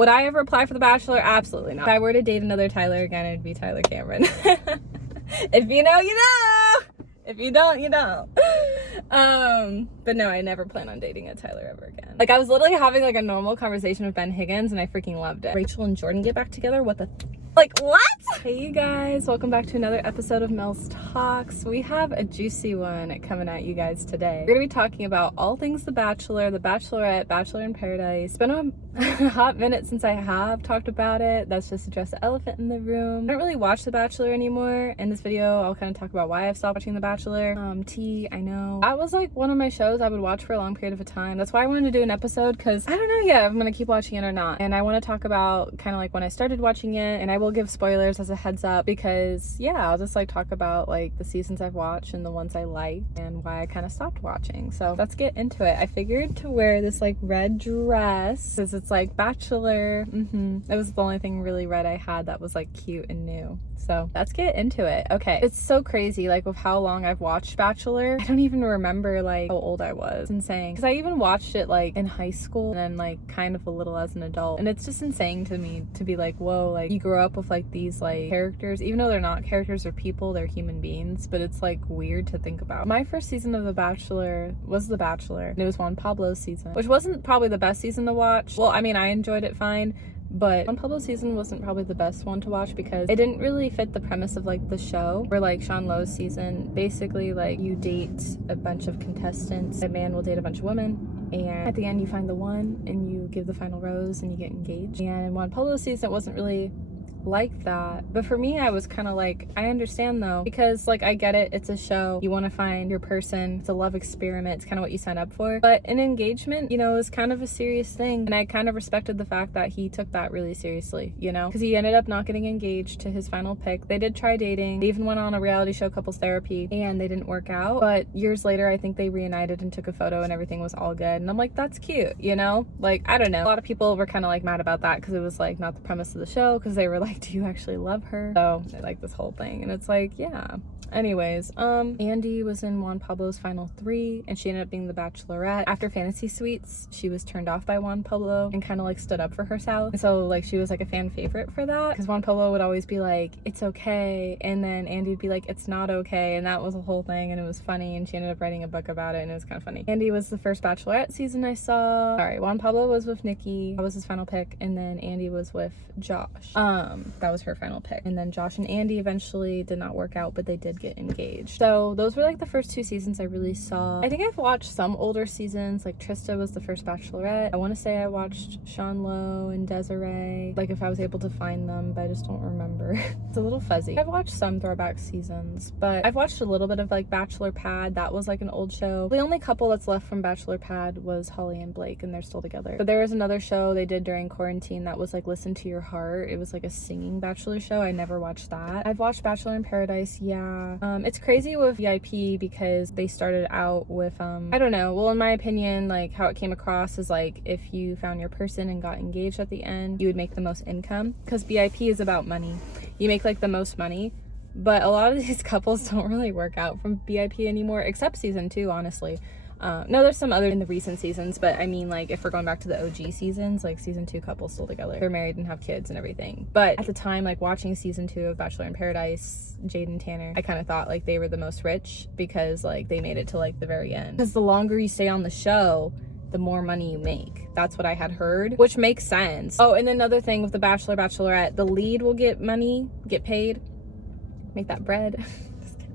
Would I ever apply for The Bachelor? Absolutely not. If I were to date another Tyler again, it'd be Tyler Cameron. If you know, you know. If you don't, you don't. But no, I never plan on dating a Tyler ever again. Like, I was literally having like a normal conversation with Ben Higgins and I freaking loved it. Rachel and Jordan get back together? What the like, what? Hey you guys, welcome back to another episode of Mels Talks. We have a juicy one coming at you guys today. We're gonna be talking about all things The Bachelor, The Bachelorette, Bachelor in Paradise. It's been a hot minute since I have talked about it. That's just to address the elephant in the room. I don't really watch The Bachelor anymore. In this video, I'll kind of talk about why I've stopped watching The Bachelor. I know. That was like one of my shows I would watch for a long period of time. That's why I wanted to do an episode, because I don't know yet if I'm gonna keep watching it or not. And I want to talk about kind of like when I started watching it, and I will give spoilers as a heads up because yeah, I'll just like talk about like the seasons I've watched and the ones I liked and why I kind of stopped watching. So let's get into it. I figured to wear this like red dress because it's like Bachelor. It was the only thing really red I had that was like cute and new. So let's get into it. Okay, it's so crazy like with how long I've watched Bachelor. I don't even remember like how old I was. It's insane because I even watched it like in high school and then like kind of a little as an adult, and it's just insane to me to be like, whoa, like you grow up with like these like characters, even though they're not characters or people, they're human beings, but it's like weird to think about. My first season of The Bachelor was The Bachelor, and it was Juan Pablo's season, which wasn't probably the best season to watch. Well, I mean, I enjoyed it fine, but Juan Pablo's season wasn't probably the best one to watch because it didn't really fit the premise of like the show. Where like Sean Lowe's season, basically like you date a bunch of contestants, a man will date a bunch of women, and at the end you find the one and you give the final rose and you get engaged. And in Juan Pablo's season it wasn't really like that, but for me I was kind of like, I understand though, because like I get it, it's a show, you want to find your person, it's a love experiment, it's kind of what you sign up for. But an engagement, you know, is kind of a serious thing, and I kind of respected the fact that he took that really seriously, you know, because he ended up not getting engaged to his final pick. They did try dating, they even went on a reality show, Couples Therapy, and they didn't work out, but years later I think they reunited and took a photo and everything was all good, and I'm like, that's cute, you know. Like, I don't know, a lot of people were kind of like mad about that because it was like not the premise of the show, because they were like, do you actually love her? So I like this whole thing, and it's like, yeah. Anyways, Andy was in Juan Pablo's final 3, and she ended up being the Bachelorette. After Fantasy Suites, she was turned off by Juan Pablo and kind of like stood up for herself. And so like she was like a fan favorite for that, because Juan Pablo would always be like, it's okay, and then Andy would be like, it's not okay, and that was a whole thing, and it was funny, and she ended up writing a book about it, and it was kind of funny. Andy was the first Bachelorette season I saw. Sorry, Juan Pablo was with Nikki, that was his final pick, and then Andy was with Josh. That was her final pick, and then Josh and Andy eventually did not work out, but they did get engaged. So those were like the first 2 seasons I really saw. I think I've watched some older seasons, like Trista was the first Bachelorette. I want to say I watched Sean Lowe and Desiree, like if I was able to find them, but I just don't remember. It's a little fuzzy. I've watched some throwback seasons, but I've watched a little bit of like Bachelor Pad. That was like an old show. The only couple that's left from Bachelor Pad was Holly and Blake, and they're still together. But there was another show they did during quarantine that was like Listen to Your Heart. It was like a singing Bachelor show. I never watched that. I've watched Bachelor in Paradise, yeah. It's crazy with VIP because they started out with I don't know, well in my opinion, like how it came across is like if you found your person and got engaged at the end, you would make the most income, because VIP is about money. You make like the most money, but a lot of these couples don't really work out from VIP anymore, except season 2, honestly. No, there's some other in the recent seasons, but I mean, like, if we're going back to the OG seasons, like, season 2 couples still together. They're married and have kids and everything. But at the time, like, watching season 2 of Bachelor in Paradise, Jade and Tanner, I kind of thought, like, they were the most rich because, like, they made it to, like, the very end. Because the longer you stay on the show, the more money you make. That's what I had heard, which makes sense. Oh, and another thing with the Bachelor, Bachelorette, the lead will get money, get paid, make that bread.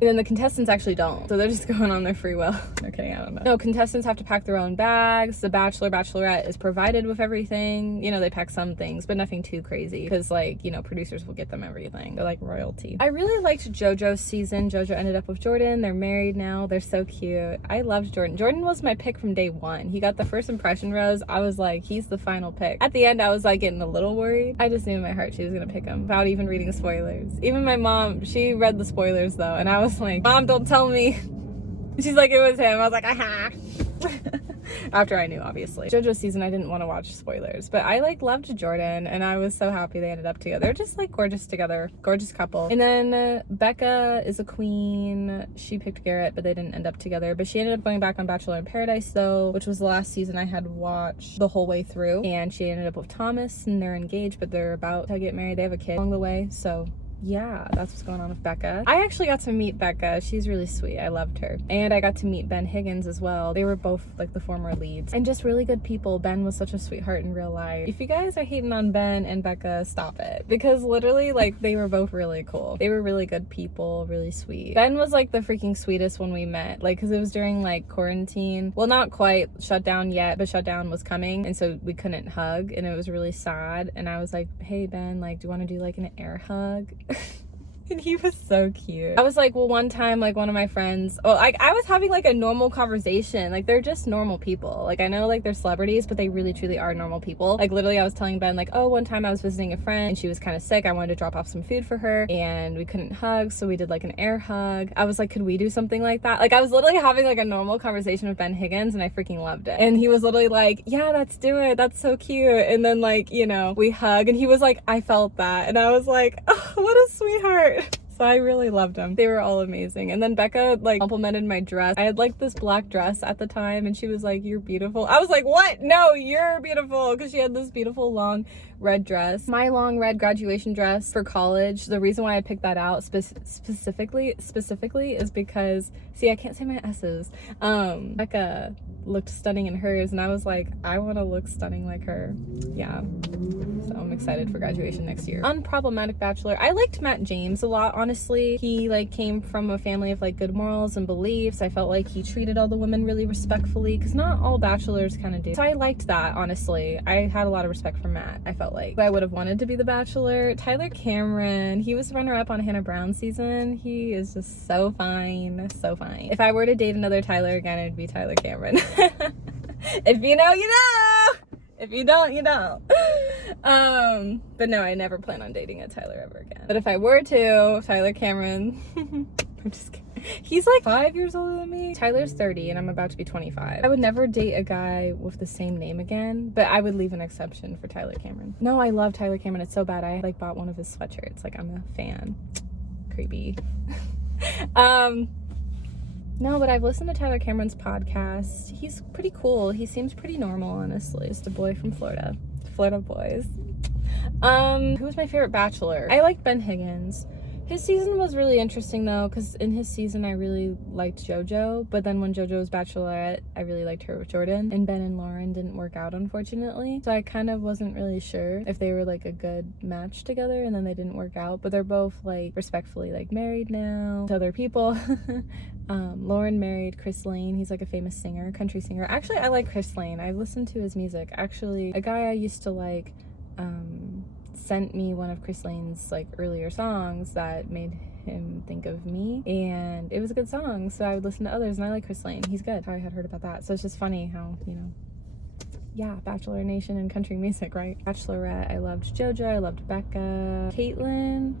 And then the contestants actually don't. So they're just going on their free will. No kidding, I don't know. No, contestants have to pack their own bags. The Bachelor, Bachelorette is provided with everything. You know, they pack some things, but nothing too crazy. Because, like, you know, producers will get them everything. They're like royalty. I really liked JoJo's season. JoJo ended up with Jordan. They're married now. They're so cute. I loved Jordan. Jordan was my pick from day 1. He got the first impression rose. I was like, he's the final pick. At the end, I was like getting a little worried. I just knew in my heart she was gonna pick him without even reading spoilers. Even my mom, she read the spoilers though, and I was like, Mom, don't tell me. She's like, it was him. I was like, aha. After I knew, obviously. JoJo season, I didn't want to watch spoilers, but I like loved Jordan, and I was so happy they ended up together. They're just like gorgeous together, gorgeous couple. And then Becca is a queen. She picked Garrett, but they didn't end up together. But she ended up going back on Bachelor in Paradise though, which was the last season I had watched the whole way through. And she ended up with Thomas, and they're engaged, but they're about to get married. They have a kid along the way, so yeah, that's what's going on with Becca. I actually got to meet Becca. She's really sweet. I loved her. And I got to meet Ben Higgins as well. They were both like the former leads and just really good people. Ben was such a sweetheart in real life. If you guys are hating on Ben and Becca, stop it. Because literally, like, they were both really cool. They were really good people, really sweet. Ben was like the freaking sweetest when we met. Like, because it was during like quarantine. Well, not quite shut down yet, but shutdown was coming. And so we couldn't hug, and it was really sad. And I was like, hey, Ben, like, do you want to do like an air hug? And he was so cute. I was like, well, one time, like, one of my friends, well, like, I was having like a normal conversation. Like, they're just normal people. Like, I know like they're celebrities, but they really truly are normal people. Like, literally, I was telling Ben, like, oh, one time I was visiting a friend and she was kind of sick. I wanted to drop off some food for her and we couldn't hug, so we did like an air hug. I was like, could we do something like that? Like, I was literally having like a normal conversation with Ben Higgins, and I freaking loved it. And he was literally like, yeah, let's do it. That's so cute. And then, like, you know, we hug, and he was like, I felt that. And I was like, oh, what a sweetheart. So I really loved them. They were all amazing. And then Becca like complimented my dress. I had like this black dress at the time, and she was like, you're beautiful. I was like, what? No, you're beautiful. Because she had this beautiful long red dress. My long red graduation dress for college. The reason why I picked that out specifically is because, see, I can't say my S's. Becca looked stunning in hers, and I was like, I want to look stunning like her. Yeah. So I'm excited for graduation next year. Unproblematic Bachelor. I liked Matt James a lot, honestly. He like came from a family of like good morals and beliefs. I felt like he treated all the women really respectfully, because not all bachelors kind of do. So I liked that, honestly. I had a lot of respect for Matt, I felt like. But I would have wanted to be the Bachelor. Tyler Cameron, he was runner-up on Hannah Brown's season. He is just so fine, so fine. If I were to date another Tyler again, it would be Tyler Cameron. If you know, you know. If you don't, you don't. But no, I never plan on dating a Tyler ever again. But if I were to, Tyler Cameron, I'm just kidding. He's like 5 years older than me. Tyler's 30 and I'm about to be 25. I would never date a guy with the same name again, but I would leave an exception for Tyler Cameron. No, I love Tyler Cameron. It's so bad. I like bought one of his sweatshirts. Like, I'm a fan. Creepy. No, but I've listened to Tyler Cameron's podcast. He's pretty cool. He seems pretty normal, honestly. Just a boy from Florida. Florida boys. Who was my favorite Bachelor? I liked Ben Higgins. His season was really interesting though, because in his season I really liked JoJo, but then when JoJo was Bachelorette, I really liked her with Jordan, and Ben and Lauren didn't work out, unfortunately. So I kind of wasn't really sure if they were like a good match together, and then they didn't work out, but they're both like respectfully like married now to other people. Lauren married Chris Lane. He's like a famous singer, country singer. Actually, I like Chris Lane. I've listened to his music. Actually, a guy I used to like sent me one of Chris Lane's like earlier songs that made him think of me, and it was a good song, so I would listen to others, and I like Chris Lane. He's good. I had heard about that, so it's just funny how, you know, yeah, Bachelor Nation and country music, right? Bachelorette, I loved JoJo, I loved Becca. Caitlyn,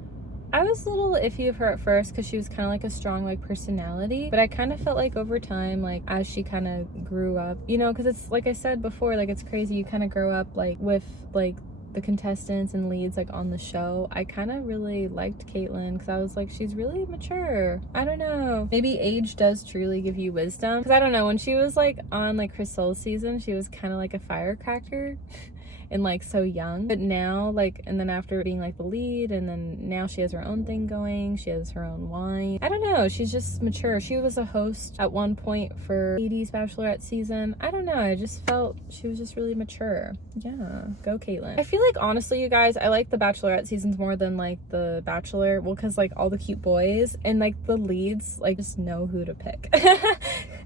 I was a little iffy of her at first because she was kind of like a strong like personality, but I kind of felt like over time, like as she kind of grew up, you know, because it's like I said before, like it's crazy, you kind of grow up like with like the contestants and leads like on the show. I kind of really liked Caitlyn because I was like, she's really mature. I don't know, maybe age does truly give you wisdom, because I don't know, when she was like on like Chris Soul's season, she was kind of like a firecracker and like so young, but now like, and then after being like the lead, and then now she has her own thing going, she has her own wine. I don't know, she's just mature. She was a host at one point for 80s Bachelorette season. I don't know, I just felt she was just really mature. Yeah, go Caitlyn. I feel like honestly, you guys, I like the Bachelorette seasons more than like the Bachelor, well, because like all the cute boys and like the leads like just know who to pick.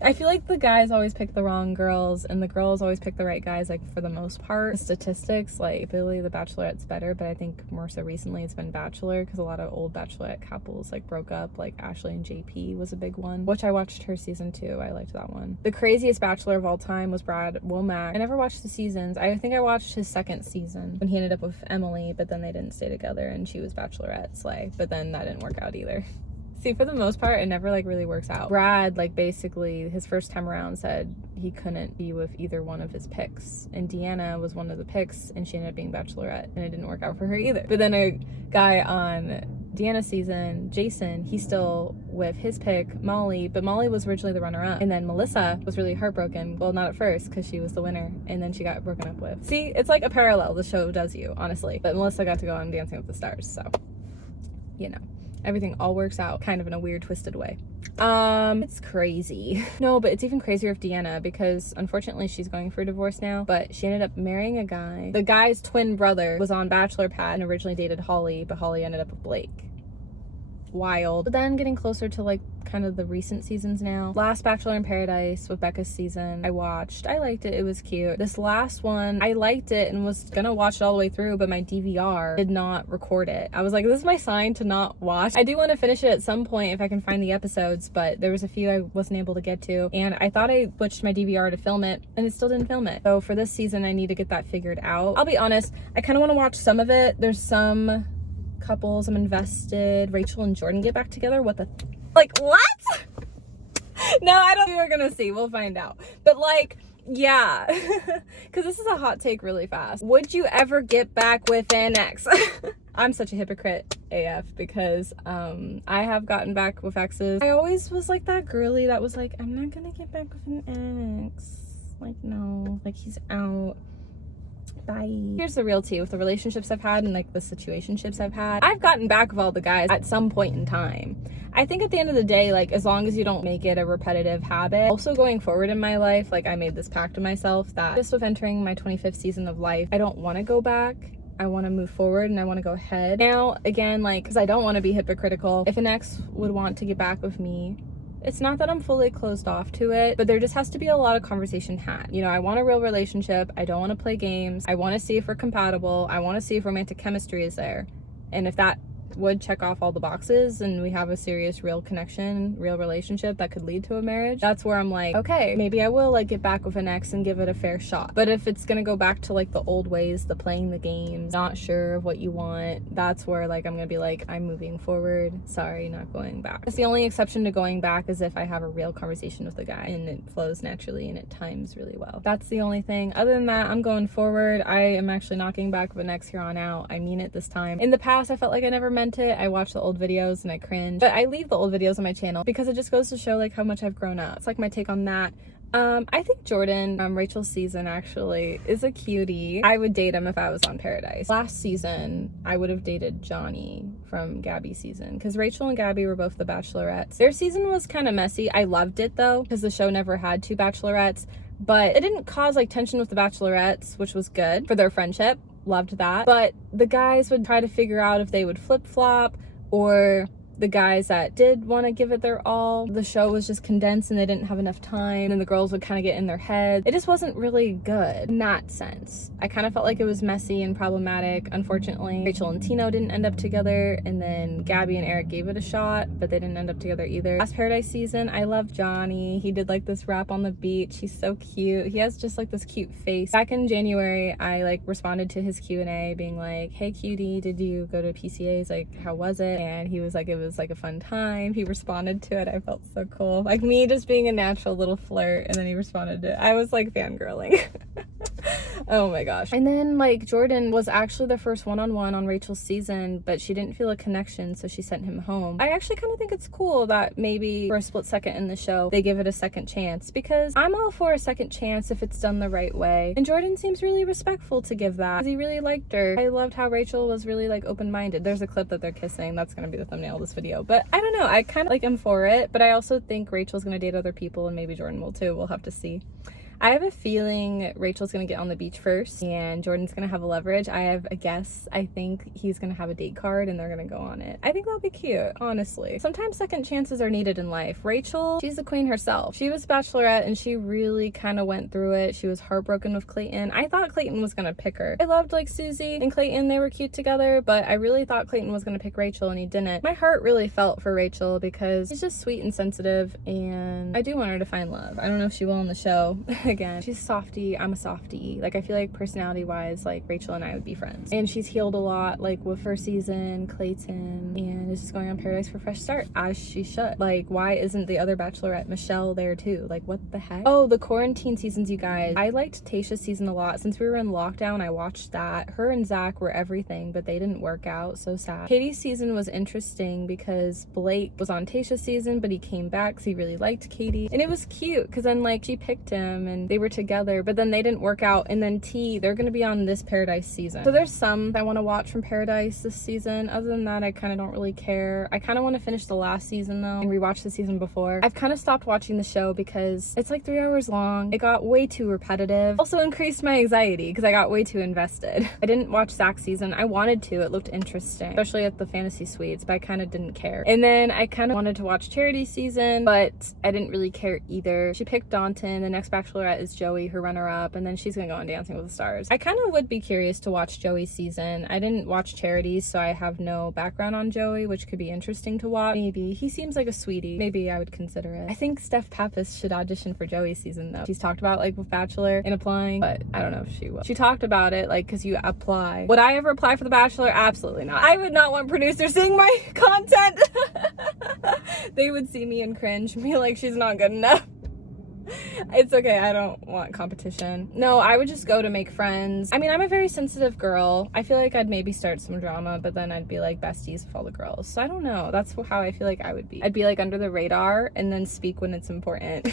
I feel like the guys always pick the wrong girls, and the girls always pick the right guys, like for the most part. The statistics, like Billy, the Bachelorette's better, but I think more so recently it's been Bachelor, because a lot of old Bachelorette couples like broke up, like Ashley and JP was a big one, which I watched her season 2. I liked that one. The craziest Bachelor of all time was Brad Womack. I never watched the seasons. I think I watched his second season when he ended up with Emily, but then they didn't stay together and she was Bachelorette slay, but then that didn't work out either. See, for the most part, it never like really works out. Brad, like basically his first time around said he couldn't be with either one of his picks. And Deanna was one of the picks and she ended up being Bachelorette and it didn't work out for her either. But then a guy on Deanna's season, Jason, he's still with his pick, Molly, but Molly was originally the runner-up. And then Melissa was really heartbroken. Well, not at first, because she was the winner, and then she got broken up with. See, it's like a parallel the show does you, honestly. But Melissa got to go on Dancing with the Stars, so, you know, everything all works out kind of in a weird, twisted way. It's crazy. No, but it's even crazier with Deanna, because unfortunately she's going for a divorce now, but she ended up marrying a guy. The guy's twin brother was on Bachelor Pad and originally dated Holly, but Holly ended up with Blake. Wild. But then getting closer to like kind of the recent seasons now. Last Bachelor in Paradise with Becca's season, I watched. I liked it. It was cute. This last one, I liked it and was gonna watch it all the way through, but my DVR did not record it. I was like, this is my sign to not watch. I do want to finish it at some point if I can find the episodes, but there was a few I wasn't able to get to, and I thought I switched my DVR to film it, and it still didn't film it. So for this season, I need to get that figured out. I'll be honest, I kind of want to watch some of it. There's some couples I'm invested. Rachel and Jordan get back together. What the like, what? No, I don't think we're gonna see. We'll find out. But like, yeah, because this is a hot take really fast. Would you ever get back with an ex? I'm such a hypocrite AF, because I have gotten back with exes. I always was like that girly that was like, I'm not gonna get back with an ex. Like, no, like he's out. Bye. Here's the real tea with the relationships I've had and like the situationships I've had. I've gotten back with all the guys at some point in time. I think at the end of the day, like as long as you don't make it a repetitive habit. Also going forward in my life, like I made this pact to myself that just with entering my 25th season of life, I don't want to go back. I want to move forward and I want to go ahead. Now, again, like, because I don't want to be hypocritical, if an ex would want to get back with me, it's not that I'm fully closed off to it, but there just has to be a lot of conversation had. You know, I want a real relationship. I don't want to play games. I want to see if we're compatible. I want to see if romantic chemistry is there. And if that would check off all the boxes and we have a serious real connection, real relationship that could lead to a marriage, that's where I'm like, okay, maybe I will like get back with an ex and give it a fair shot. But if it's gonna go back to like the old ways, the playing the games, not sure of what you want, that's where like I'm gonna be like, I'm moving forward, sorry, not going back. It's the only exception to going back is if I have a real conversation with the guy and it flows naturally and it times really well. That's the only thing. Other than that, I'm going forward. I am actually not getting back with an ex here on out. I mean it this time. In the past, I felt like I never meant it. I watch the old videos and I cringe, but I leave the old videos on my channel because it just goes to show like how much I've grown up. It's like my take on that. I think Jordan, Rachel's season actually is a cutie. I would date him if I was on Paradise. Last season, I would have dated Johnny from Gabby's season because Rachel and Gabby were both the Bachelorettes. Their season was kind of messy. I loved it though because the show never had two Bachelorettes, but it didn't cause like tension with the Bachelorettes, which was good for their friendship. Loved that. But the guys would try to figure out if they would flip-flop, or the guys that did want to give it their all, the show was just condensed and they didn't have enough time, and the girls would kind of get in their head. It just wasn't really good in that sense. I kind of felt like it was messy and problematic. Unfortunately, Rachel and Tino didn't end up together, and then Gabby and Eric gave it a shot, but they didn't end up together either. Last Paradise season, I love Johnny. He did like this rap on the beach. He's so cute. He has just like this cute face. Back in January, I like responded to his Q&A being like, hey cutie, did you go to PCAs? Like, how was it? And he was like, it was like a fun time. He responded to it. I felt so cool. Like me just being a natural little flirt, and then he responded to it. I was like fangirling. Oh my gosh. And then like Jordan was actually the first one-on-one on Rachel's season, but she didn't feel a connection, so she sent him home. I actually kind of think it's cool that maybe for a split second in the show they give it a second chance, because I'm all for a second chance if it's done the right way. And Jordan seems really respectful to give that, because he really liked her. I loved how Rachel was really like open-minded. There's a clip that they're kissing. That's gonna be the thumbnail of this video. But I don't know, I kind of like am for it, but I also think Rachel's gonna date other people, and maybe Jordan will too. We'll have to see. I have a feeling Rachel's gonna get on the beach first and Jordan's gonna have a leverage. I have a guess. I think he's gonna have a date card and they're gonna go on it. I think that'll be cute, honestly. Sometimes second chances are needed in life. Rachel, she's the queen herself. She was Bachelorette and she really kind of went through it. She was heartbroken with Clayton. I thought Clayton was gonna pick her. I loved like Susie and Clayton. They were cute together, but I really thought Clayton was gonna pick Rachel and he didn't. My heart really felt for Rachel because she's just sweet and sensitive, and I do want her to find love. I don't know if she will in the show. Again, she's a softie, I'm a softie. Like I feel like personality wise, like Rachel and I would be friends. And she's healed a lot, like with her season, Clayton, and Candace is going on Paradise for Fresh Start, as she should. Like, why isn't the other Bachelorette, Michelle, there too? Like, what the heck? Oh, the quarantine seasons, you guys. I liked Tayshia's season a lot. Since we were in lockdown, I watched that. Her and Zach were everything, but they didn't work out. So sad. Katie's season was interesting because Blake was on Tayshia's season, but he came back because he really liked Katie. And it was cute because then, like, she picked him and they were together, but then they didn't work out. And then T, they're going to be on this Paradise season. So there's some I want to watch from Paradise this season. Other than that, I kind of don't really care. I kind of want to finish the last season though and rewatch the season before. I've kind of stopped watching the show because it's like 3 hours long. It got way too repetitive. Also increased my anxiety because I got way too invested. I didn't watch Zach's season. I wanted to. It looked interesting, especially at the fantasy suites, but I kind of didn't care. And then I kind of wanted to watch Charity's season, but I didn't really care either. She picked Daunton. The next Bachelorette is Joey, her runner-up, and then she's gonna go on Dancing with the Stars. I kind of would be curious to watch Joey's season. I didn't watch Charity's, so I have no background on Joey, which could be interesting to watch. Maybe. He seems like a sweetie. Maybe I would consider it. I think Steph Pappas should audition for Joey's season though. She's talked about like with Bachelor and applying, but I don't know if she will. She talked about it like because you apply. Would I ever apply for the Bachelor? Absolutely not. I would not want producers seeing my content. They would see me and cringe and be like, she's not good enough. It's okay, I don't want competition. No, I would just go to make friends. I mean, I'm a very sensitive girl. I feel like I'd maybe start some drama, but then I'd be like besties with all the girls. So I don't know. That's how I feel like I would be. I'd be like under the radar and then speak when it's important.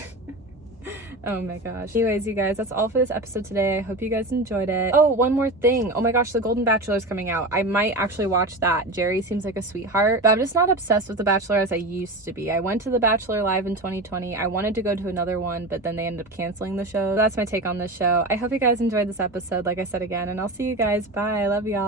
Oh my gosh. Anyways, you guys, that's all for this episode today. I hope you guys enjoyed it. Oh, one more thing. Oh my gosh, The Golden Bachelor is coming out. I might actually watch that. Jerry seems like a sweetheart, but I'm just not obsessed with The Bachelor as I used to be. I went to The Bachelor live in 2020. I wanted to go to another one, but then they ended up canceling the show. That's my take on this show. I hope you guys enjoyed this episode, like I said again, and I'll see you guys. Bye. I love y'all.